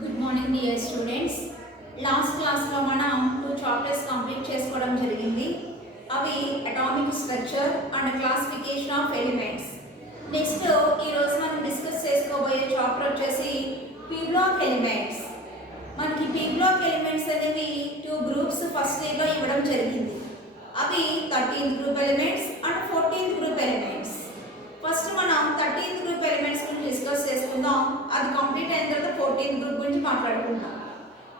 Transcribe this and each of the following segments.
Good morning dear students. Last క్లాస్లో మనం 2 chapters complete చేసుకోవడం జరిగింది. అవి atomic structure and classification of elements. Next ఈరోజు మనం డిస్కస్ చేసుకోబోయే చాప్టర్ వచ్చేసి పీ బ్లాక్ ఎలిమెంట్స్. మనకి పీ బ్లాక్ ఎలిమెంట్స్ అనేవి 2 గ్రూప్స్ ఫస్ట్ ఇయర్లో ఇవ్వడం జరిగింది. అవి 13th group elements and 14th group elements. First మనం 13th గ్రూప్ ఎలిమెంట్స్ గురించి డిస్కస్ చేసుకుందాం. అది కంప్లీట్ అయిన తర్వాత 14th గ్రూప్ గురించి మాట్లాడుకుందాం.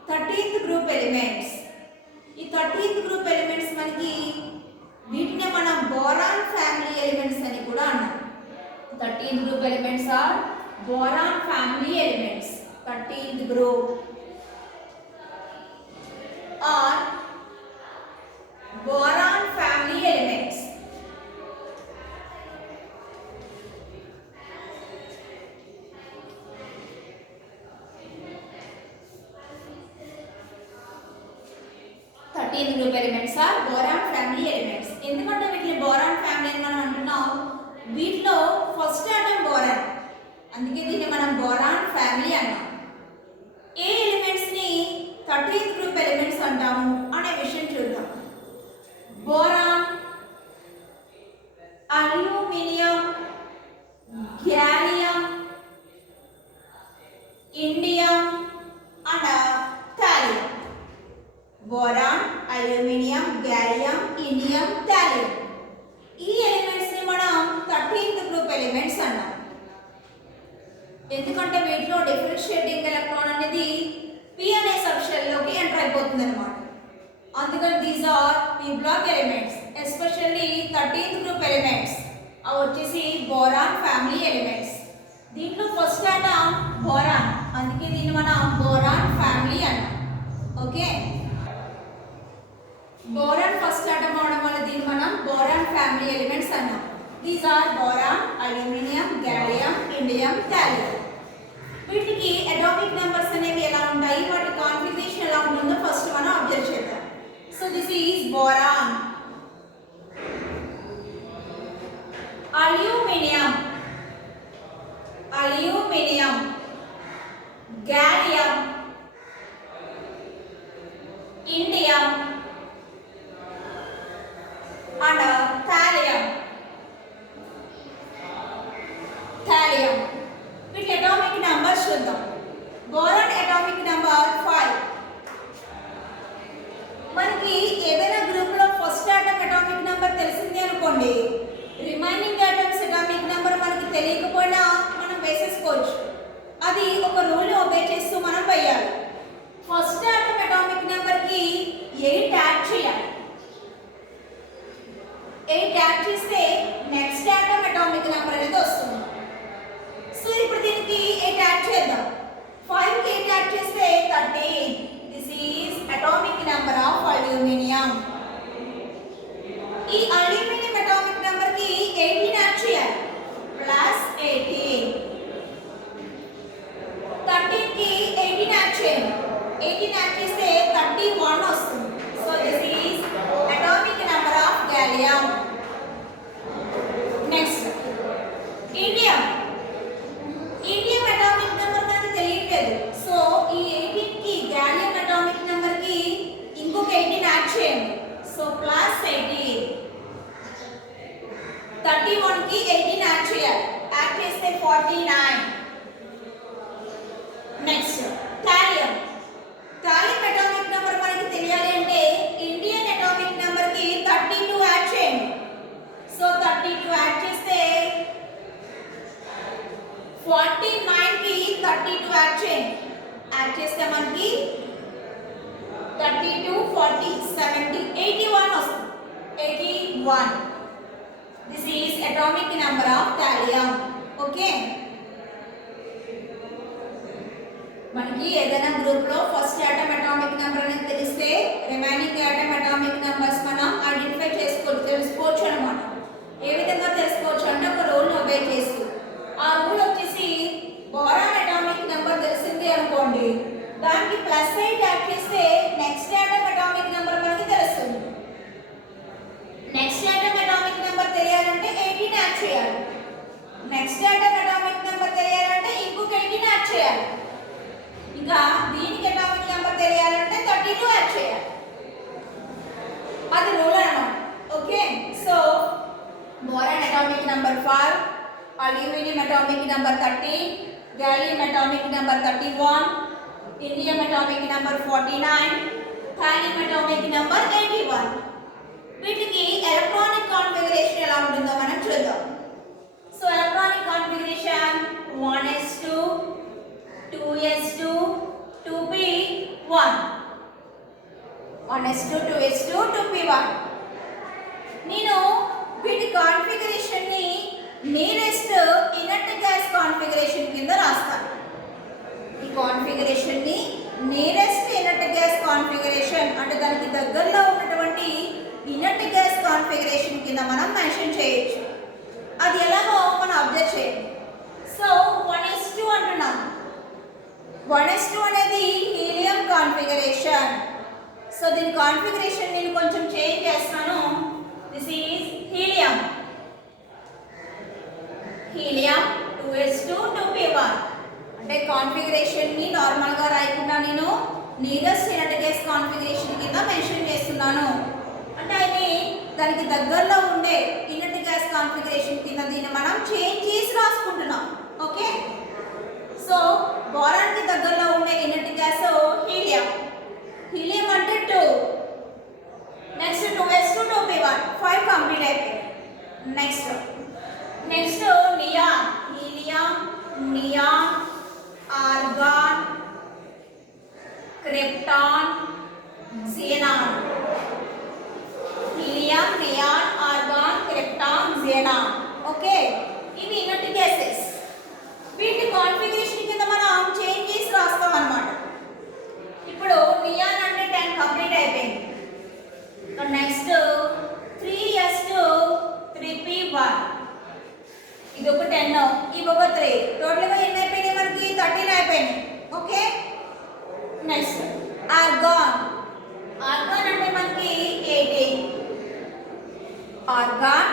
13th group elements. ఈ 13th గ్రూప్ ఎలిమెంట్స్ మనకి వీటినే మనం బోరాన్ ఫ్యామిలీ ఎలిమెంట్స్ అని కూడా అన్నాం. 13th group elements are boron family elements. 13th group are boron family elements. Group elements are boron family elements. ఎందుకంటే వీటిని బోరాన్ ఫ్యామిలీ అని మనం అంటున్నాం. వీటిలో ఫస్ట్ ఆటం బోరాన్, అందుకే దీన్ని మనం బోరాన్ ఫ్యామిలీ అన్నాం. ఏ ఎలిమెంట్స్ ని 13th గ్రూప్ ఎలిమెంట్స్ అంటాము అనే విషయం చూద్దాం. Boron, aluminium, gallium, indium and thallium. Boron, aluminium, gallium, indium, thallium. ఈ ఎలిమెంట్స్ ని మనం 13th గ్రూప్ ఎలిమెంట్స్ అన్నాం. ఎందుకంటే వీటిలో డిఫరెన్షియేటింగ్ ఎలక్ట్రాన్ అనేది పి అనే సబ్షెల్ లోకి ఎంటర్ అయిపోతుంది అన్నమాట. అందుకని these are p block elements. Especially 13th group elements అవి వచ్చేసి బోరాన్ ఫ్యామిలీ ఎలిమెంట్స్. దీంట్లో ఫస్ట్ ఆటం బోరాన్, అందుకే దీన్ని మనం బోరాన్ ఫ్యామిలీ అన్నాం. ఓకే, బోరాన్ ఫస్ట్ ఆటం అవడం వల్ల దీన్ని మనం బోరాన్ ఫ్యామిలీ ఎలిమెంట్స్ అన్నాం. These are boron, aluminium, gallium, indium, thallium. వీటికి అటామిక్ నెంబర్స్ అనేవి ఎలా ఉంటాయి, వాటి కాన్ఫిగరేషన్ ఎలా ఉంటుందో ఫస్ట్ మనం అబ్జర్వ్ చేద్దాం. So this is boron. Aluminium, aluminium, gallium, indium and thallium. Thallium. వీటి అటామిక్ నెంబర్స్ చూద్దాం. Boron atomic number 5. మనకి ఏదైనా గ్రూప్ లో ఫస్ట్ ఆటం అటామిక్ నెంబర్ తెలిసింది అనుకోండి, రిమైనింగ్ ఆటమ్స్ అటామిక్ నెంబర్ మనకి తెలియకపోయినా మనం వేసేసుకోవచ్చు. అది ఒక రూల్ ని ఒబే చేస్తూ మనం వేయాలి. ఫస్ట్ ఆటం అటామిక్ నెంబర్ కి 8 యాడ్ చేయాలి. 8 యాడ్ చేస్తే నెక్స్ట్ ఆటం అటామిక్ నెంబర్ అనేది వస్తుంది. సో ఇప్పుడు దీనికి 8 యాడ్ చేద్దాం. 5 కి 8 యాడ్ చేస్తే 13. This is atomic number of aluminium. ఈ అల్యూమినియం అటామిక్ నెంబర్ కి 18 యాడ్ చేయాలి. ప్లస్ 18. 13 కి 18 యాడ్ చేయండి. 18 యాడ్ చేస్తే 31 వస్తుంది. So this is atomic number of gallium. Next indium. Indium atomic number మనకి తెలియట్లేదు. సో ఈ 18 కి గ్యాలియం అటామిక్ నెంబర్ కి ఇంకొక 18 యాడ్ చేయండి. So plus 18. 31 కి 18 యాడ్ చేయాలి. యాడ్ చేస్తే 49. Next thallium. Thallium atomic number మనకి తెలియాలి అంటే ఇండియన్ అటామిక్ నెంబర్ కి 32 యాడ్ చేయండి. సో 32 యాడ్ చేస్తే 49 కి 32 యాడ్ చేయండి. యాడ్ చేస్తే మనకి 32 40 70 81 వస్తుంది. 81. This is atomic number of thallium. Okay, మనకి ఏదైనా గ్రూప్ లో ఫస్ట్ ఆటం అటామిక్ నెంబర్ అనేది తెలిస్తే రిమైనింగ్ ఆటం అటామిక్ నెంబర్స్ మనం ఐడెంటిఫై తెలుసుకోవచ్చు అనమాట. ఏ విధంగా తెలుసుకోవచ్చు అంటే ఒక రూల్ ఒబే చేస్తూ. ఆ రూల్ వచ్చేసి బోరాన్ అటామిక్ నెంబర్ తెలిసింది అనుకోండి, దానికి ప్లస్ 8 యాడ్ చేస్తే నెక్స్ట్ ఆటం అటామిక్ నెంబర్ మనకి తెలుస్తుంది. నెక్స్ట్ ఆటం అటామిక్ నెంబర్ తెలియాలంటే 18 యాడ్ చేయాలి. నెక్స్ట్ ఆటం అటామిక్ నెంబర్ తెలియాలంటే ఇంకొక 18 యాడ్ చేయాలి. ఇంకా number 5, aluminum atomic number 13, gallium atomic number 31, indium atomic number 49, thallium atomic number 81. వీటికి ఎలక్ట్రానిక్ కాన్ఫిగరేషన్ ఎలా ఉంటుందో మనం చూద్దాం. So electronic configuration 1s2 2s2 2p1 1s2 2s2 2p1. నేను వీటి కాన్ఫిగరేషన్ ని నియరెస్ట్ ఇనర్ట్ గ్యాస్ కాన్ఫిగరేషన్ కింద రాస్తాను. ఈ కాన్ఫిగరేషన్ ని నియరెస్ట్ ఇనర్ట్ గ్యాస్ కాన్ఫిగరేషన్ అంటే దానికి దగ్గరలో ఉన్నటువంటి ఇనర్ట్ గ్యాస్ కాన్ఫిగరేషన్ కింద మనం మెన్షన్ చేయొచ్చు. అది ఎలాగో మనం అబ్జర్వ్ చేయండి. సో 1s2 అంటున్నాం. 1s2 అనేది హీలియం కాన్ఫిగరేషన్. సో దీని కాన్ఫిగరేషన్ నేను కొంచెం చేంజ్ చేస్తాను. This is helium 2s2 2p1 అంటే కాన్ఫిగరేషన్ ని నార్మల్ గా రాయకుండా నేను నియరెస్ట్ ఇనర్ట్ గ్యాస్ కాన్ఫిగరేషన్ కింద మెన్షన్ చేస్తున్నాను. అంటే అది దానికి దగ్గరలో ఉండే ఇనర్ట్ గ్యాస్ కాన్ఫిగరేషన్ కింద దీన్ని మనం చేంజ్ చేసి రాసుకుంటున్నాం. ఓకే, సో బోరాన్కి దగ్గరలో ఉండే ఇనర్ట్ గ్యాస్ హీలియం. హీలియం అంటే 2. నెక్స్ట్ 2s2 2p1 5 కంప్లీట్ అయిపోయింది. Next neon. Helium, neon, organ, krypton, xenon. Helium, neon, organ, krypton, xenon. Okay, ఇవి ఇనర్ట్ గ్యాసెస్. వీటి కాన్ఫిగరేషన్ కింద మనం చేంజ్ చేసి రాస్తాం అన్నమాట. ఇప్పుడు నియాన్ అంటే 10 కంప్లీట్ అయిపోయింది. నెక్స్ట్ 3s2 3p1 ఇది ఒక 10, ఇవి ఒక 3. టోటల్గా ఎన్ని అయిపోయినాయి మనకి? 13 అయిపోయినాయి. Okay, next organ. ఆర్గాన్ అంటే మనకి 18. ఆర్గాన్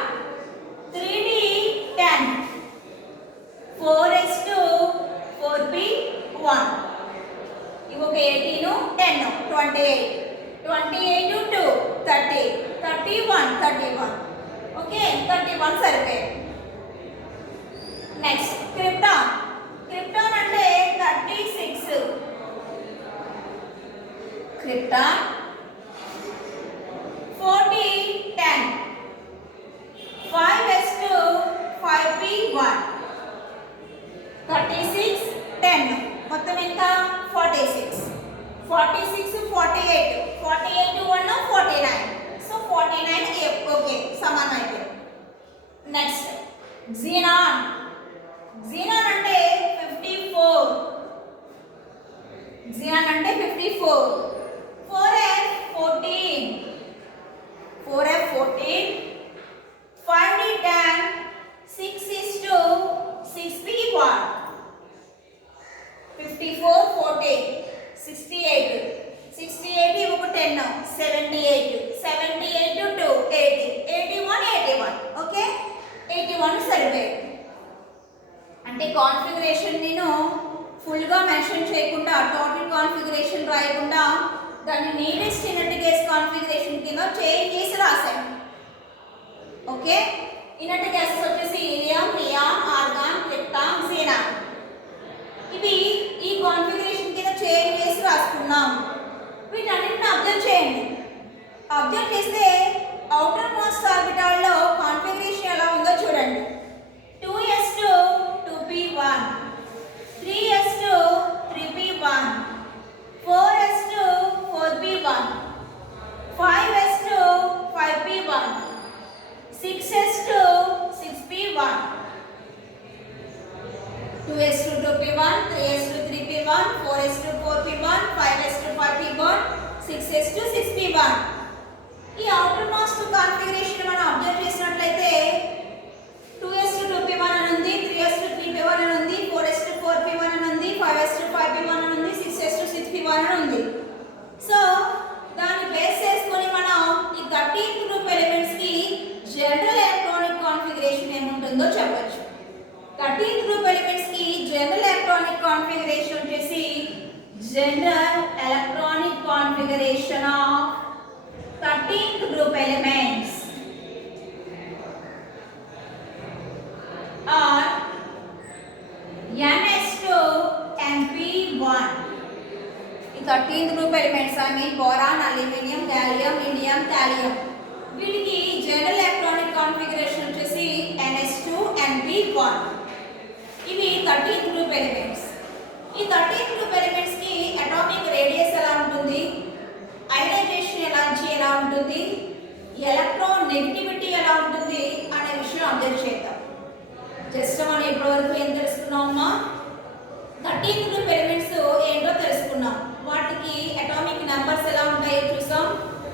3d10 4s2 4p1 ఇవి ఒక 18 10 28 28 2 30 31 31. ఓకే, 31 సరిపోయాయి. Next krypton. క్రిప్టాన్ అంటే 36. క్రిప్టాన్ 40 10 5s2 5p1 36 10 మొత్తం ఎంత? 46 46 48 48 1 49. సో 49 ఓకే సమానం అయిపోయింది. Next xenon. xenon అంటే 54. xenon అంటే 54. 4f 14 4f 14 5d10 6s2 6p1 54 40 68 68 ఇవి ఒక 10 78 78 2 80 81 81. ఓకే, 81 సరిపోయింది. అంటే కాన్ఫిగరేషన్ నేను ఫుల్గా మెన్షన్ చేయకుండా టోటల్ కాన్ఫిగరేషన్ రాయకుండా దాన్ని నియరెస్ట్ ఇనర్ట్ గ్యాస్ కాన్ఫిగరేషన్ కింద చేంజ్ చేసి రాశాను. ఓకే, ఇనర్ట్ గ్యాసెస్ వచ్చేసి helium, neon, organ, krypton, xenon. ఇవి ఈ కాన్ఫిగరేషన్ కింద చేంజ్ చేసి రాసుకున్నాం. వీటన్నిటిని అబ్జర్వ్ చేయండి. అబ్జర్వ్ చేస్తే అవుటర్ మోస్ట్ ఆర్బిటాల్లో కాన్ఫిగరేషన్ ఎలా ఉందో చూడండి. 2s2 2p1 3s2 3p1 4s2 4p1 5s2 5p1 6s2 6p1 2s2 2p1 3s2 3p1 4s2 4p1 5s2 5p1 6s2 6p1. ఈ అవుటర్ మోస్ట్ కాన్ఫిగరేషన్ మనం అబ్జర్వ్ చేసినట్లయితే 2s2 2p1 అని ఉంది, 3s2 3p1 అని ఉంది, 4s2 4p1 అని ఉంది, 5s2 5p1 అని ఉంది, 6s2 6p1 అని ఉంది. సో దాన్ని బేస్ చేసుకొని మనం ఈ 13th గ్రూప్ ఎలిమెంట్స్ కి జనరల్ ఎలక్ట్రానిక్ కాన్ఫిగరేషన్ ఏముంటుందో చెప్పొచ్చు. 13th గ్రూప్ ఎలిమెంట్స్ కి జనరల్ ఎలక్ట్రానిక్ కాన్ఫిగరేషన్ వచ్చేసి general electronic configuration of 13th group elements 13th group elements I mean boron, aluminum, gallium, indium, thallium. వీటికి జనరల్ ఎలక్ట్రానిక్ కాన్ఫిగరేషన్ వచ్చేసి NH2 NP1. ఇవి 13th group elements. ఈ 13th group elements కి atomic radius ఎలా ఉంటుంది, అయనైజేషన్ ఎలా ఉంటుంది, ఎలక్ట్రాన్ నెగటివిటీ ఎలా ఉంటుంది అనే విషయం అబ్జర్వ్ చేద్దాం. జస్ట్ మనం ఇప్పటివరకు ఏం తెలుసుకున్నామా, 13th group elements ఏంటో తెలుసుకున్నాం. వాటికి అటామిక్ నెంబర్స్ ఎలా ఉంటాయో చూసాం,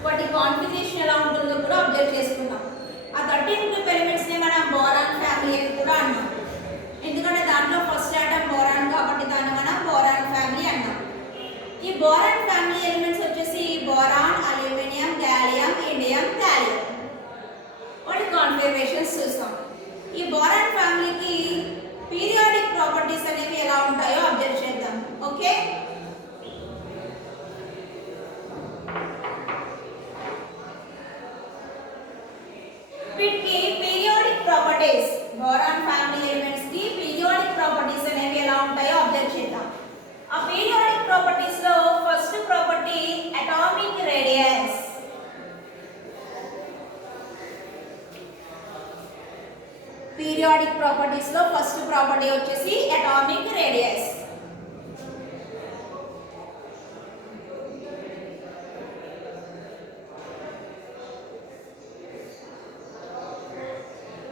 వాటి కాన్ఫిగరేషన్ ఎలా ఉంటుందో కూడా అబ్జర్వ్ చేసుకున్నాం. ఆ 13th group elements ని మనం బోరాన్ ఫ్యామిలీ అని కూడా అన్నాం. ఎందుకంటే దాంట్లో ఫస్ట్ ఆటం బోరాన్ కాబట్టి దాన్ని మనం బోరాన్ ఫ్యామిలీ అన్నాం. ఈ బోరాన్ ఫ్యామిలీ ఎలిమెంట్స్ వచ్చేసి boron, aluminium, gallium, indium, thallium. వాటి కాన్ఫిగరేషన్స్ చూసాం. ఈ బోరాన్ ఫ్యామిలీకి పీరియాడిక్ ప్రాపర్టీస్ అనేవి ఎలా ఉంటాయో అబ్జర్వ్ చేద్దాం. ఓకే, వీటికి periodic properties, boron family elements కి పీరియాడిక్ ప్రాపర్టీస్ అనేవి ఎలా ఉంటాయో అబ్జర్వ్ చేద్దాం. ఆ పీరియాడిక్ ప్రాపర్టీస్ లో first property atomic radius. Periodic properties లో ఫస్ట్ ప్రాపర్టీ వచ్చేసి అటామిక్ రేడియస్.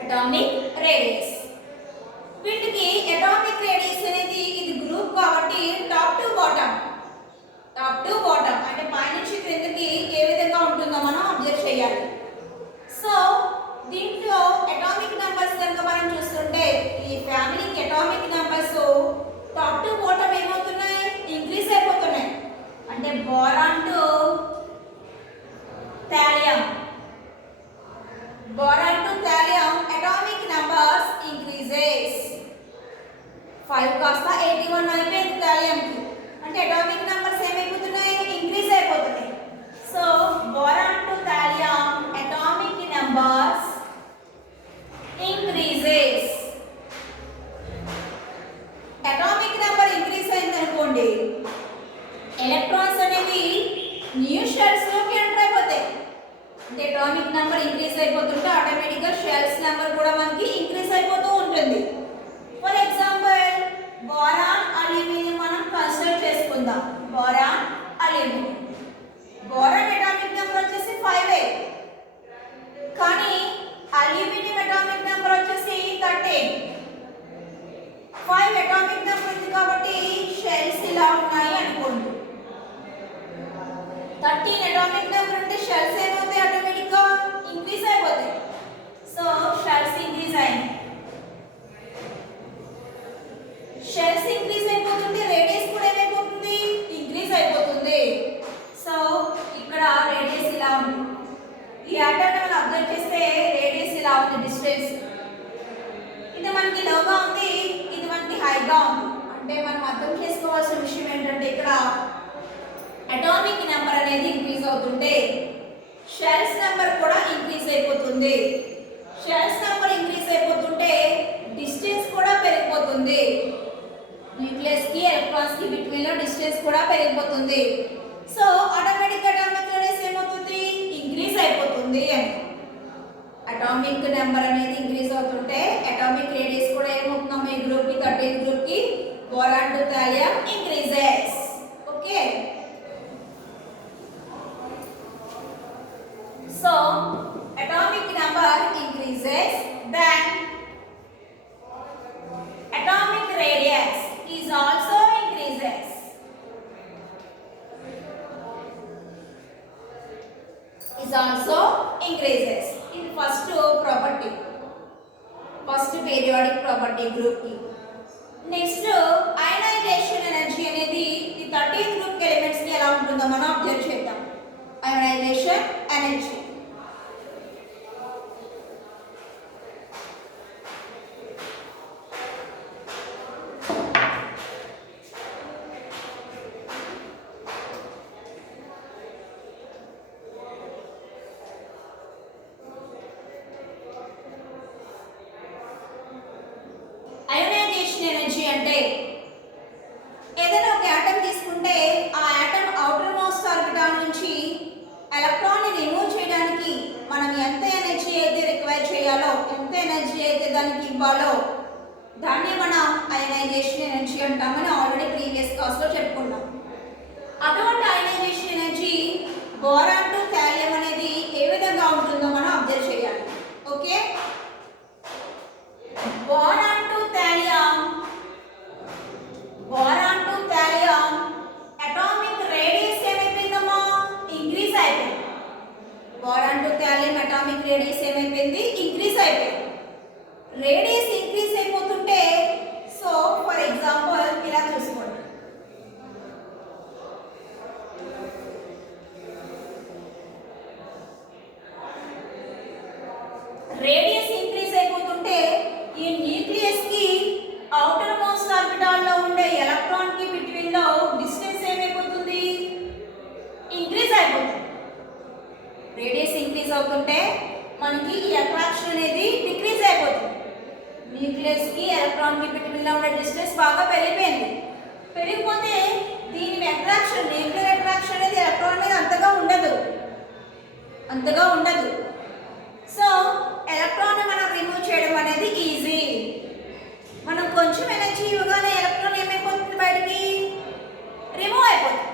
అటామిక్ రేడియస్, వీటికి అటామిక్ రేడియస్ అనేది ఇది గ్రూప్ కాబట్టి టాప్ టు బాటమ్ అంటే పైనుంచి క్రిందకి ఏ విధంగా ఉంటుందో మనం అబ్జర్వ్ చేయాలి. సో దీంట్లో అటామిక్ నంబర్స్ కనుక మనం చూస్తుంటే ఈ ఫ్యామిలీకి atomic numbers top to bottom ఏమవుతున్నాయి, ఇంక్రీజ్ అయిపోతున్నాయి. అంటే boron to thallium, boron to thallium atomic numbers increases. 5 కాస్త 81 అయిపోయింది థాలియం కి, అంటే అటామిక్ నంబర్స్ ఏమైపోతున్నాయి, ఇంక్రీజ్ అయిపోతున్నాయి. So boron to thallium atomic numbers increases. Atomic number increase అయింది అనుకోండి, ఎలక్ట్రాన్స్ అనేవి న్యూ షెల్స్ లోకి ఎంటర్ అయిపోతాయి. అంటే అటామిక్ నెంబర్ ఇంక్రీజ్ అయిపోతుంటే ఆటోమేటిక్ గా షెల్స్ నెంబర్ కూడా మనకి ఇంక్రీజ్ అయిపోతూ ఉంటుంది. ఫర్ ఎగ్జాంపుల్ బోరాన్, అల్యూమినియం మనం కన్సిడర్ చేసుకుందాం. Boron, aluminium, boron atomic number వచ్చేసి 5 కానీ అల్యూమినియం అటామిక్ నెంబర్ వచ్చేసి 13. 5 అటామిక్ నెంబర్ ఉంది కాబట్టి షెల్స్ ఇలా ఉన్నాయి అనుకోండి. 13 అటామిక్ నెంబర్ ఉంటే షెల్స్ ఏమవుతాయి, ఆటోమేటిక్ గా ఇంక్రీజ్ అయిపోతాయి. సో షెల్స్ ఇంక్రీజ్ అయ్యాయి. షెల్స్ ఇంక్రీజ్ అయిపోతుంటే రేడియస్ కూడా ఏమైపోతుంది, ఇంక్రీజ్ అయిపోతుంది. సో ఇక్కడ రేడియస్ ఇలా ఉంది. ఈ ఆటోని మనం అబ్జర్వ్ చేస్తే రేడియస్ ఇలా ఉంది, డిస్టెన్స్ ఇది మనకి లోగా ఉంది, ఇది మనకి హైగా ఉంది. అంటే మనం అర్థం చేసుకోవాల్సిన విషయం ఏంటంటే ఇక్కడ అటామిక్ నెంబర్ అనేది ఇంక్రీజ్ అవుతుంటే షెల్స్ నెంబర్ కూడా ఇంక్రీజ్ అయిపోతుంది. షెల్స్ నెంబర్ ఇంక్రీజ్ అయిపోతుంటే డిస్టెన్స్ కూడా పెరిగిపోతుంది. న్యూక్లియస్ కి ఎలక్ట్రాన్స్ కి బిట్వీన్ లో డిస్టెన్స్ కూడా పెరిగిపోతుంది. సో ఆటోమేటిక్ అటామిక్ రేడియస్ ఏమవుతుంది, ఇంక్రీజ్ అయిపోతుంది అని. అటామిక్ నెంబర్ అనేది ఇంక్రీజ్ అవుతుంటే అటామిక్ రేడియస్ కూడా ఏమవుతుందమ్మా, ఈ గ్రూప్ కి 13th గ్రూప్ కి boron to thallium increases. Okay, so atomic number increases, then atomic radius is also increases. In first property, first periodic property group ki. Next ionization energy అనేది ఈ 13th group elements కి ఎలా ఉంటుందో మనం అబ్జర్వ్ చేద్దాం. Ionization energy, అంటే ఏదైనా ఒక ఆటం తీసుకుంటే ఆ ఆటం ఇవ్వాలో దాన్ని మనం అయనైజేషన్ ఎనర్జీ అంటామని ఆల్రెడీ ప్రీవియస్ క్లాస్లో చెప్పుకున్నాం. అటువంటి ionization energy boron to thallium అనేది ఏ విధంగా ఉంటుందో మనం అబ్జర్వ్ చేయాలి. Okay, boron to thallium atomic radius ఏమైపోయిందమ్మా? ఇంక్రీజ్ అయిపోయింది. Boron to thallium atomic radius ఏమైపోయింది? ఇంక్రీజ్ అయిపోయింది. రేడియస్ ఇంక్రీజ్ అయిపోతుంటే సో ఫర్ ఎగ్జాంపుల్ ఇలా చూసుకోండి. రేడియస్ ఇంక్రీజ్ అయిపోతుంటే ఈ న్యూక్లియస్ కి అవుటర్ మోస్ట్ ఆర్బిటాల్ లో ఉండే ఎలక్ట్రాన్ కి బిట్వీన్ లో డిస్టెన్స్ ఏమైపోతుంది? ఇంక్రీజ్ అయిపోతుంది. రేడియస్ ఇంక్రీజ్ అవుతుంటే మనకి ఈ అట్రాక్షన్ అనేది డిక్రీజ్ అయిపోతుంది. న్యూక్లియస్ కి ఎలక్ట్రాన్ కి బిట్వీన్ లో ఉండే డిస్టెన్స్ బాగా పెరిగిపోయింది. పెరిగిపోతే దీని అట్రాక్షన్, న్యూక్లియర్ అట్రాక్షన్ అనేది ఎలక్ట్రాన్ మీద అంతగా ఉండదు. సో ఎలక్ట్రాన్ మనం రిమూవ్ చేయడం అనేది ఈజీ. మనం కొంచెం ఎనర్జీ ఇవ్వగానే ఎలక్ట్రాన్ ఏమైపోతుంది? బయటికి రిమూవ్ అయిపోతుంది.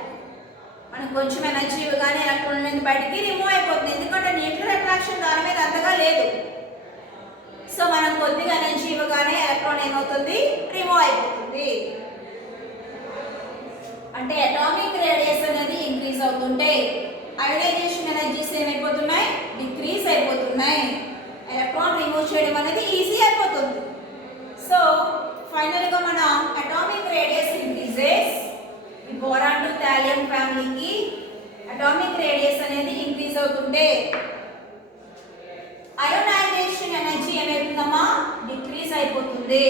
మనం కొంచెం ఎనర్జీ ఇవ్వగానే ఎలక్ట్రాన్ అనేది బయటికి రిమూవ్ అయిపోతుంది. ఎందుకంటే న్యూక్లియర్ అట్రాక్షన్ దాని మీద అంతగా లేదు. సో మనం కొద్దిగా ఎనర్జీ ఇవ్వగానే ఎలక్ట్రాన్ ఏమవుతుంది? రిమూవ్ అయిపోతుంది. అంటే అటామిక్ రేడియస్ అనేది ఇంక్రీజ్ అవుతుంటే అయనైజేషన్ ఎనర్జీస్ ఏమైపోతున్నాయి? డిక్రీజ్ అయిపోతున్నాయి. ఎలక్ట్రాన్ రిమూవ్ చేయడం అనేది ఈజీ అయిపోతుంది. సో ఫైనల్ గా మన అటామిక్ రేడియస్ ఇంక్రీజెస్. ఈ బోరాన్ టు థాలియం ఫ్యామిలీకి అటామిక్ రేడియస్ అనేది ఇంక్రీజ్ అవుతుంటే అయోనైజేషన్ ఎనర్జీ ఏమైతుందమ్మా? డిక్రీజ్ అయిపోతుంది.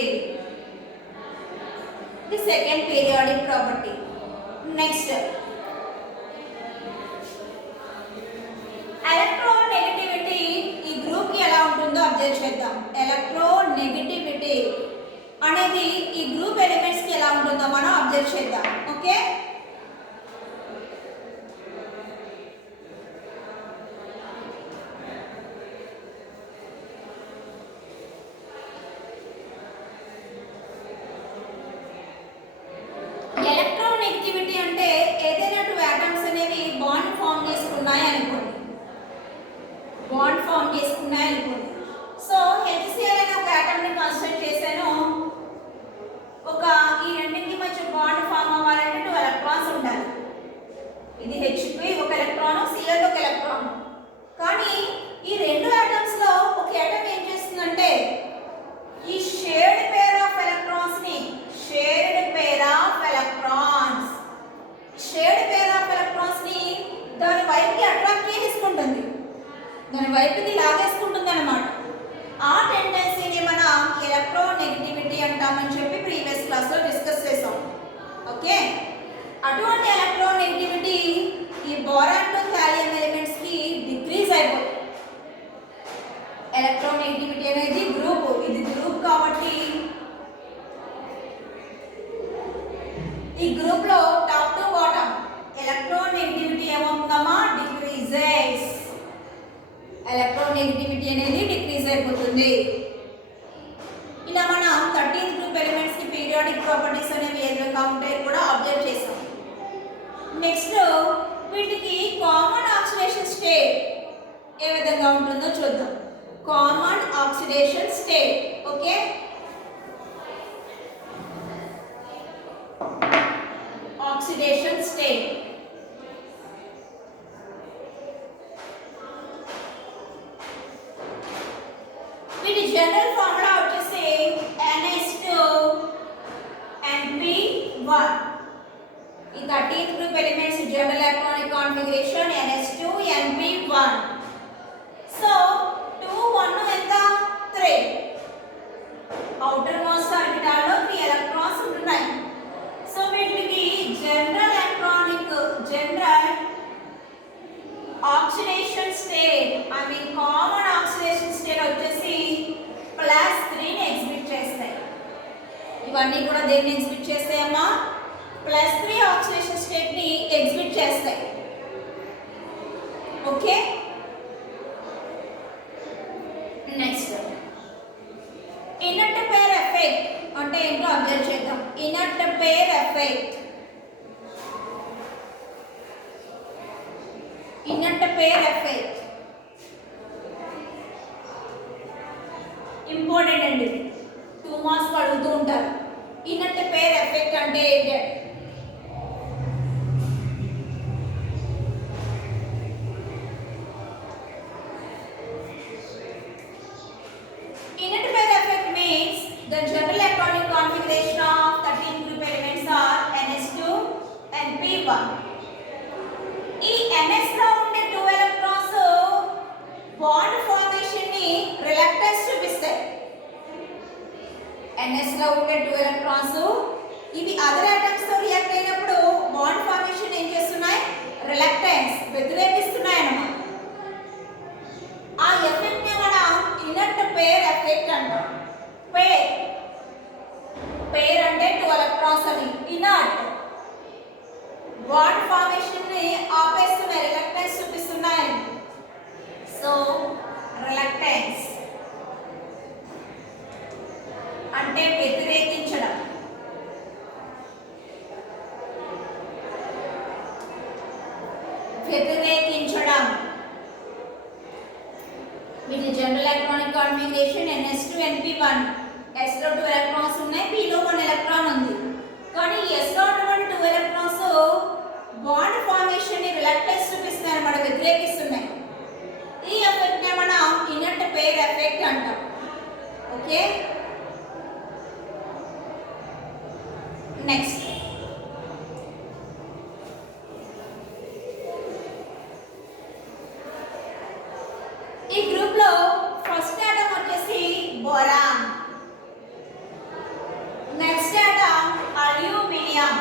ఇది second periodic property. Next electronegativity ఈ గ్రూప్ కి ఎలా ఉంటుందో అబ్జర్వ్ చేద్దాం. ఎలక్ట్రోనెగటివిటీ అనేది ఈ గ్రూప్ ఎలిమెంట్స్ కి ఎలా ఉంటుందో మనం అబ్జర్వ్ చేద్దాం. ఓకే, ఎలక్ట్రోనెగటివిటీ అంటే ఏదైనా టూ ఆటమ్స్ అనేవి బాండ్ ఫామ్ చేసుకున్నాయి అనుకోండి. సో HCl అనే ఒక ఆటమ్ ని కన్సిడర్ చేశాను. ఈ రెండింటి మధ్య బాండ్ ఫామ్ అవ్వాలంటే 2 ఎలక్ట్రాన్స్ ఉండాలి. ఇది Hp ఒక ఎలక్ట్రాన్, Cl ఒక ఎలక్ట్రాన్. కానీ ఈ రెండు ఆటమ్స్ లో ఒక ఆటమ్ ఏం చేస్తుందంటే ఈ షేర్డ్ పేర్ ఆఫ్ ఎలక్ట్రాన్స్ ని దాని వైపుకి అట్రాక్ట్ చేసుకుంటుంది, దాని వైపుకి లాగేసుకుంటుంది అన్నమాట. ఆ టెండెన్సీని మనం ఎలక్ట్రోనెగటివిటీ అంటామని చెప్పి ప్రీవియస్ క్లాస్లో డిస్కస్ చేసాం. ఓకే, అటువంటి ఎలక్ట్రోనెగటివిటీ ఈ బోరాన్ టు థాలియం ఎలిమెంట్స్ కి డిక్రీజ్ అయిపోతుంది. ఎలక్ట్రోనెగటివిటీ అనేది గ్రూప్, ఇది గ్రూప్ కాబట్టి ఈ గ్రూప్ లో టాప్ టు బాటమ్ ఎలక్ట్రోనెగటివిటీ ఏమవుతుందమ్మా? డిక్రీజెస్. ఎలక్ట్రోనెగటివిటీ అనేది డిక్రీజ్ అయిపోతుంది. ఇలా మనం 13th గ్రూప్ ఎలిమెంట్స్ కి పీరియాడిక్ ప్రాపర్టీస్ అనేవి ఏ విధంగా ఉంటాయో కూడా అబ్జర్వ్ చేసాం. నెక్స్ట్ వీటికి కామన్ ఆక్సిడేషన్ స్టేట్ ఏ విధంగా ఉంటుందో చూద్దాం. Common oxidation state. Okay, oxidation state వీటి జనరల్ ఫార్ములా వచ్చేసి NH2NP1. ఈ 13th group elements general electronic configuration NH2NP1. So 2 1 ఎంత? 3. అవుటర్ మోస్ట్ ఆర్బిటాల్ లో 3 ఎలక్ట్రాన్స్ ఉంటున్నాయి. సో వీటికి general oxidation state common oxidation state వచ్చేసి +3 ని ఎగ్జిబిట్ చేస్తాయి. ఇవన్నీ కూడా దేన్ని ఎగ్జిబిట్ చేస్తాయమ్మా? +3 ఆక్సిడేషన్ స్టేట్ ని ఎగ్జిబిట్ చేస్తాయి. Okay, next in pair effect. Inert pair effect. Important అండి, 2 మార్క్స్ అడుగుతూ ఉంటారు. ఇన్నట్ పేర్ ఎఫెక్ట్ అంటే ఏంటి? Inert pair effect means the general electronic configuration of 13 group elements are ns2 and p1. ఈ ns లో ఉండే 2 ఎలక్ట్రాన్స్ బాండ్ ఫార్మేషన్ ని రిలక్టెన్స్ చూపిస్తాయి. ns లో ఉండే 2 ఎలక్ట్రాన్స్ ఇవి అదర్ ఆటమ్స్ తో రియాక్ట్ అయినప్పుడు బాండ్ ఫార్మేషన్ ఏం చేస్తున్నాయి? రిలక్టెన్స్ వ్యతిరేకిస్తున్నాయి అన్నమాట. ఆ ఎఫెక్ట్ ని మనం ఇనర్ట్ పేర్ ఎఫెక్ట్ అంటాం. పేర్ అంటే 2 ఎలక్ట్రాన్స్ అని, ఇనర్ట్ బాండ్ ఫార్మేషన్ ని ఆపేస్తున్నాయి, రిలక్టెన్స్ చూపిస్తున్నాయి. సో రిలక్టెన్స్ అంటే వ్యతిరేకించడం. ఇది general electronic configuration ns2 np1. s లో 2 ఎలక్ట్రాన్స్ ఉన్నాయి, p లో 1 ఎలక్ట్రాన్ ఉంది. కానీ s లో ఉన్నటువంటి 2 ఎలక్ట్రాన్స్ బాండ్ ఫార్మేషన్ ని రిలక్టెన్స్ చూపిస్తున్నాయి అన్నమాట, వ్యతిరేకిస్తున్నాయి. ఈ ఎఫెక్ట్ ని మనం ఇనర్ట్ పేర్ ఎఫెక్ట్ అంటాం. ఓకే, నెక్స్ట్ ఈ గ్రూప్ లో ఫస్ట్ ఆటం వచ్చేసి బోరాన్, నెక్స్ట్ ఆటం అల్యూమినియం.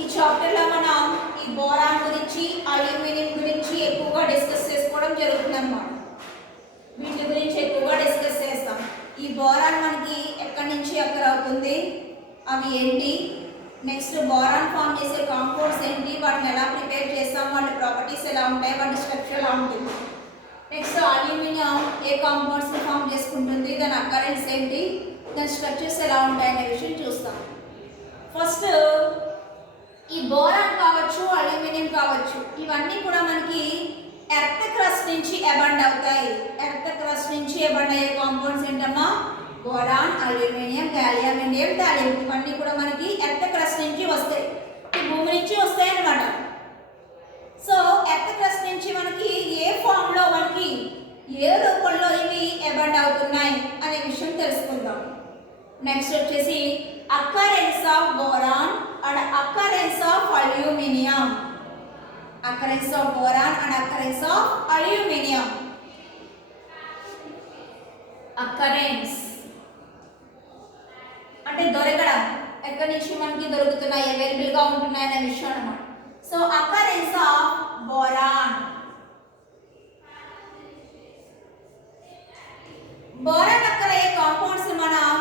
ఈ చాప్టర్ లో మనం ఈ బోరాన్ గురించి అల్యూమినియం గురించి ఎక్కువగా డిస్కస్ చేసుకోవడం జరుగుతుంది అన్నమాట. వీటి గురించి ఎక్కువగా డిస్కస్ చేస్తాం. ఈ బోరాన్ మనకి ఎక్కడి నుంచి ఎక్కడ అవుతుంది, అవి ఏంటి, నెక్స్ట్ బోరాన్ ఫామ్ చేసే కాంపౌండ్స్ ఏంటి, వాటిని ఎలా ప్రిపేర్ చేస్తాం, వాటి ప్రాపర్టీస్ ఎలా ఉంటాయి, వాటి స్ట్రక్చర్ ఎలా ఉంటుంది. నెక్స్ట్ అల్యూమినియం ఏ కాంపౌండ్స్ ని ఫామ్ చేసుకుంటుంది, దాని అకరెన్స్ ఏంటి, దాని స్ట్రక్చర్స్ ఎలా ఉంటాయి అనే విషయం చూస్తాం. ఫస్ట్ ఈ బోరాన్ కావచ్చు, అల్యూమినియం కావచ్చు, ఇవన్నీ కూడా మనకి ఎర్త్ క్రస్ట్ నుంచి అబండ్ అవుతాయి. ఎర్త్ క్రస్ట్ నుంచి అబండ్ అయ్యే కాంపౌండ్స్ ఏంటమ్మా? Boron, aluminium, gallium, indium, thallium. ఇవన్నీ కూడా మనకి ఎర్త్ క్రస్ట్ నుంచి వస్తాయి, ఈ భూమి నుంచి వస్తాయి అన్నమాట. సో ఎర్త్ క్రస్ట్ నుంచి మనకి ఏ ఫామ్ లో, మనకి ఏ రూపంలో ఇవి అబండ్ అవుతున్నాయి అనే విషయం తెలుసుకుందాం. నెక్స్ట్ వచ్చేసి occurrence of boron and occurrence of aluminium. Occurrence of boron and occurrence of aluminum. Occurrence అంటే దొరకడం, ఎక్కడి నుంచి మనకి దొరుకుతున్నాయి, అవైలబుల్ గా ఉంటున్నాయి అనే విషయం అన్నమాట. So occurrence of boron. Boron occur అయ్యే కాంపౌండ్స్ మనం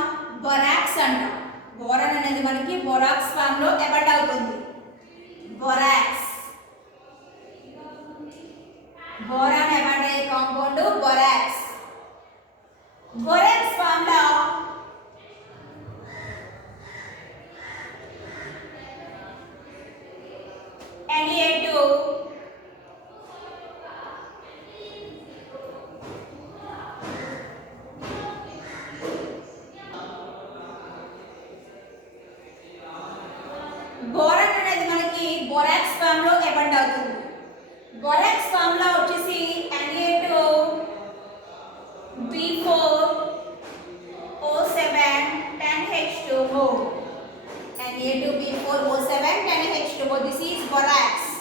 బొరాక్స్ అంటాం. బోరాన్ అనేది మనకి బొరాక్స్ ఫామ్ లో అబండ్ అవుతుంది. బొరాక్స్, బోరాన్ అబండ్ అయ్యే కాంపౌండ్ బొరాక్స్. బొరాక్స్ ఫామ్ లో Na2 బోరాన్ అనేది మనకి బొరాక్స్ ఫామ్ లో అబండ్ అవుతుంది. బొరాక్స్ ఫామ్ లో వచ్చేసి Na2 B4O7 10H2O. Na2 B4O7 10H2O. This is borax.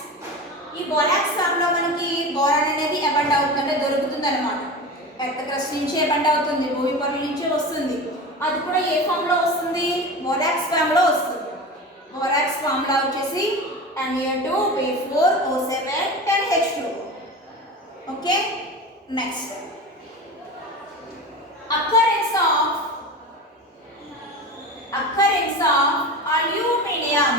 ఈ బొరాక్స్ ఫామ్ లో మనకి బోరాన్ అనేది అబండ్ అవుతుంది, అంటే దొరుకుతుంది అన్నమాట. ఎర్త్ క్రస్ట్ నుంచి అబండ్ అవుతుంది, భూమి పొరల నుంచి వస్తుంది. అది కూడా ఏ ఫామ్ లో వస్తుంది? బొరాక్స్ ఫామ్ లో వస్తుంది. బొరాక్స్ ఫామ్ లో వచ్చేసి Na2 B4O7 10H2O. Okay, next occurrence of aluminum.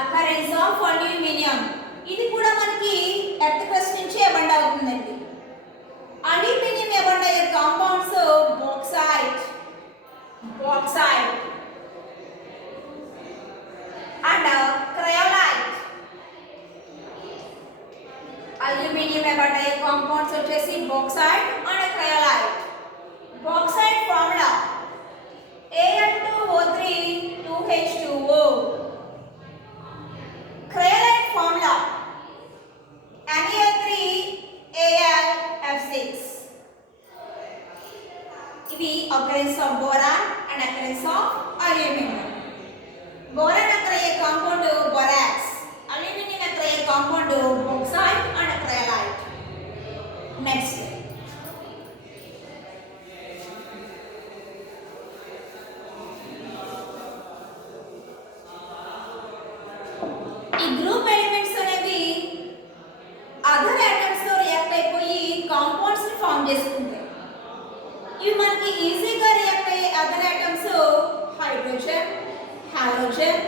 Occurrence of aluminum. ఇది కూడా మనకి ఎర్త్ క్రస్ట్ నుంచి అబండ్ అవుతుందండి. వచ్చేసి bauxite and cryolite. Bauxite formula Al2O3 2H2O. Cryolite formula NaO3Al(F6). ఇవి occurrence of boron and occurrence of aluminum. boron occur అయ్యే compound borax, aluminum occur అయ్యే compound bauxite and cryolite. Next ఈ గ్రూప్ ఎలిమెంట్స్ అనేవి other atoms తో రియాక్ట్ అయిపోయి కాంపౌండ్స్ ని ఫామ్ చేసుకుంటాయి. ఇవి మనకి ఈజీగా రియాక్ట్ అయ్యే other atoms hydrogen, halogen,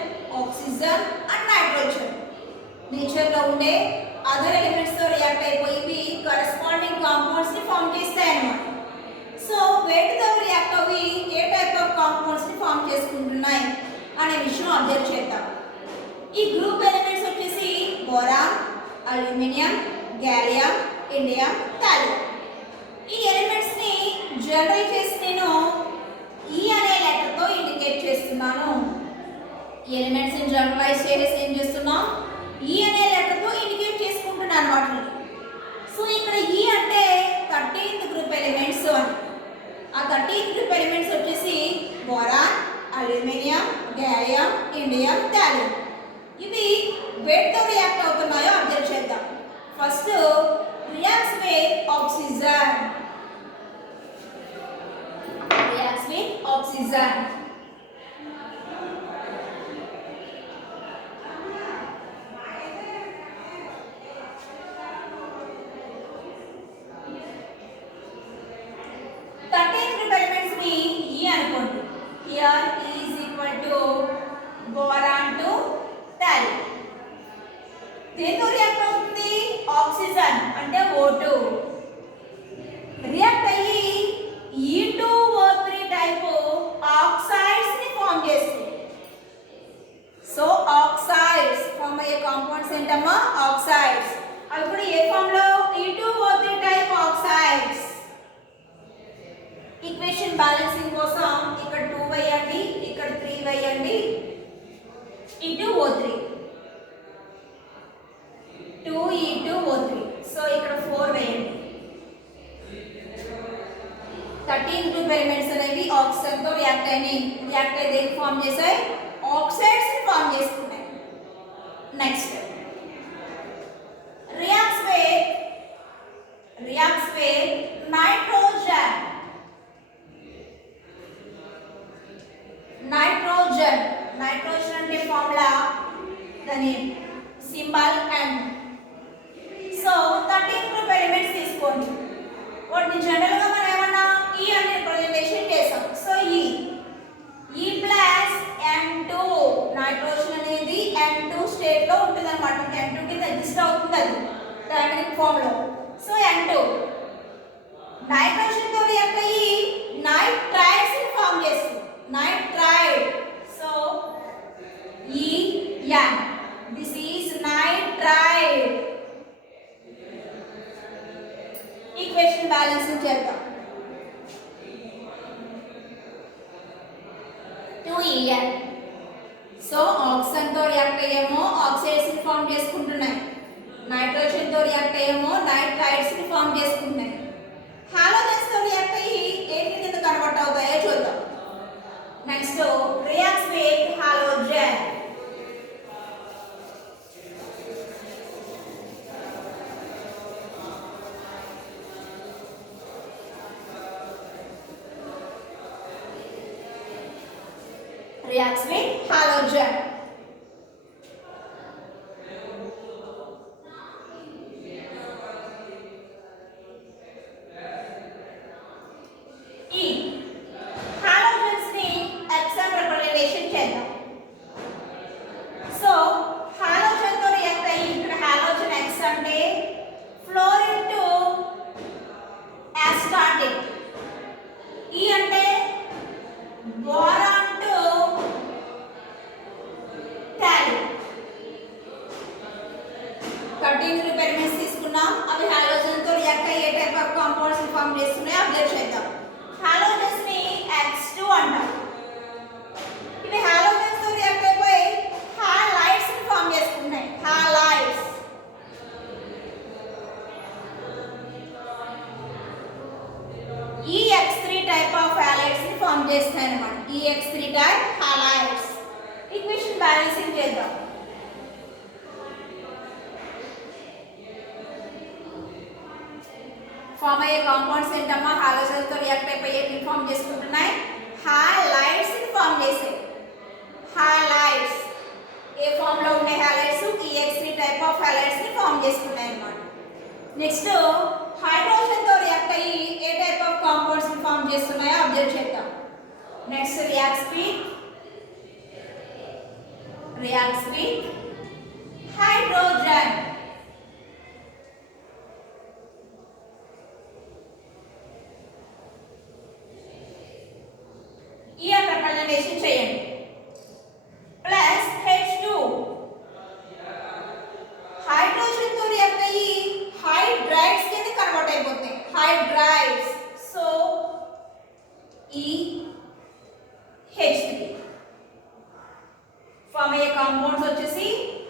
oxygen and nitrogen. Nature లో ఉండే అదర్ ఎలిమెంట్స్ తో రియాక్ట్ అయిపోయి ఇవి కరెస్పాండింగ్ కాంపౌండ్స్ ని ఫామ్ చేస్తాయి అన్నమాట. సో వేటితో రియాక్ట్ అవి ఏ టైప్ ఆఫ్ కాంపౌండ్స్ ని ఫామ్ చేసుకుంటున్నాయి అనే విషయం అబ్జర్వ్ చేద్దాం. ఈ గ్రూప్ ఎలిమెంట్స్ వచ్చేసి boron, aluminium, gallium, indium, thallium. ఈ ఎలిమెంట్స్ ని జనరల్ చేసి నేను ఈ అనే లెటర్ తో ఇండికేట్ చేస్తున్నాను. ఈ ఎలిమెంట్స్ ని జనరలైజ్ చేసి ఏం చేస్తున్నాం, ఈ అనే లెటర్ తో ఇండికేట్ చేసుకుంటున్నాను వాటిని. సో ఇక్కడ ఈ అంటే 13th గ్రూప్ ఎలిమెంట్స్ అని. ఆ 13th గ్రూప్ ఎలిమెంట్స్ వచ్చేసి boron, aluminium, gallium, indium, thallium. ఇవి వేటితో రియాక్ట్ అవుతున్నాయో అబ్జర్వ్ చేద్దాం. First reacts with oxygen. Reacts with oxygen. Here is equal to boron to thallium. దేంతో రియాక్ట్ అవుతుంది, ఆక్సిజన్ అంటే O2 రియాక్ట్ అయ్యి E2O3 టైప్ ఆక్సైడ్స్ ని ఫామ్ చేస్తుంది. సో ఆక్సైడ్స్ ఫామ్ అయ్యే కాంపౌండ్స్ ఏంటమ్మా, ఆక్సైడ్స్. అవి కూడా ఏ ఫామ్ లో, E2O3 type oxides. Equation balancing కోసం ఇక్కడ 2 వేయండి, ఇక్కడ 3 వేయండి. E2O3 2E2O3. సో ఇక్కడ 4 వేయండి. 13 గ్రూప్ ఎలిమెంట్స్ అనేవి ఆక్సిజన్ తో రియాక్ట్ అయినాయి. రియాక్ట్ అయితే ఏం ఫామ్ చేశాయి, ఆక్సైడ్స్ ని ఫామ్ చేసుకున్నాయి. Next reacts with nitrogen. Nitrogen అంటే ఫార్ములా, దాని symbol N. So 13 group elements తీసుకోండి. వాటిని జనరల్ గా మనం ఏమన్నా E అని రిప్రజెంటేషన్ చేసాం. So E plus N2. Nitrogen అనేది N2 స్టేట్ లో ఉంటుంది అన్నమాట. N2 కి రిజిస్టర్ అవుతుంది అది డైనమిక్ ఫామ్ లో. సో N2 నైట్రోజన్ తో రియాక్ట్ అయ్యి నైట్రైడ్స్ ని ఫామ్ చేస్తుంది. Nitride. So En. This is nitride. Equation balancing చేద్దాం. 2En. సో ఆక్సిజన్ తో రియాక్ట్ అయ్యేమో ఆక్సైడ్స్ ని ఫామ్ చేసుకుంటున్నాయి. నైట్రోజన్ తో రియాక్ట్ అయ్యేమో నైట్రైడ్స్ ని ఫామ్ చేసుకుంటున్నాయి. హాలోజన్స్ తో రియాక్ట్ అయ్యి ఏంటి కింద కన్వర్ట్ అవుతాయో చూద్దాం. Next reacts with halogen. Reacts with halogen. E. Halogens ni XM representation చేద్దాం. So halogen తో రియాక్ట్ అయ్యి ఇక్కడ halogen X అంటే fluorine to aspartic. E అంటే boron to thallium. 13 group elements తీసుకున్నాం. అవి హాలోజన్ తో రియాక్ట్ అయ్యే టైప్ టైప్ ఆఫ్ హాలైడ్స్ ని ఫామ్ చేస్తాయి అన్నమాట. EX3 type halides. Equation balancing చేద్దాం. ఫామ్ అయ్యే కాంపౌండ్స్ ఏంటమ్మా, హాలోజన్ తో రియాక్ట్ అయిపోయి ఏం ఫామ్ చేసుకుంటున్నాయి, హాలైడ్స్ ని ఫామ్ చేసాయి. హాలైడ్స్ ఏ ఫామ్ లో ఉండే halides EX3 type of halides ని ఫామ్ చేసుకున్నాయి అన్నమాట. నెక్స్ట్ హైడ్రోజన్ తో రియాక్ట్ అయ్యి ఏ టైప్ ఆఫ్ కాంపౌండ్స్ ని ఫామ్ చేస్తున్నాయో అబ్జర్వ్ చేద్దాం. Next reacts with hydrogen. ఈ రిప్రజెంటేషన్ చేయండి. ప్లస్ H2 హైడ్రోజన్ తో రియాక్ట్ అయ్యి హైడ్రైడ్స్ కింద కన్వర్ట్ అయిపోతాయి. హైడ్రైడ్స్. సో ఈ H3 ఫామ్ అయ్యే కాంపౌండ్స్ వచ్చేసి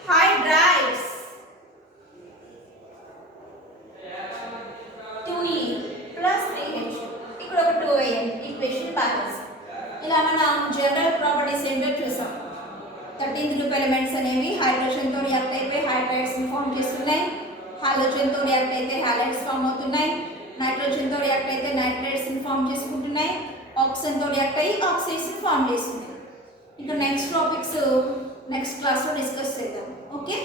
హైడ్రైడ్స్. 2E plus 3H. ఇక్కడ ఒక 2 వేయండి. Equation balance. ఇలా మనం జనరల్ ప్రాపర్టీస్ ఏంటో చూసాం. 13th గ్రూప్ ఎలిమెంట్స్ అనేవి హైడ్రోజన్ తో రియాక్ట్ అయిపోయి హైడ్రైడ్స్ ని ఫామ్ చేస్తున్నాయి. హాలోజన్ తో రియాక్ట్ అయితే హాలైడ్స్ ఫామ్ అవుతున్నాయి. నైట్రోజన్ తో రియాక్ట్ అయితే నైట్రేట్స్ ని ఫామ్ చేసుకుంటున్నాయి. ఆక్సిజన్ తో రియాక్ట్ అయ్యి ఆక్సైడ్స్ ని ఫామ్ చేస్తున్నాయి. ఇంకా నెక్స్ట్ టాపిక్స్ నెక్స్ట్ క్లాస్ లో డిస్కస్ చేద్దాం. ఓకే.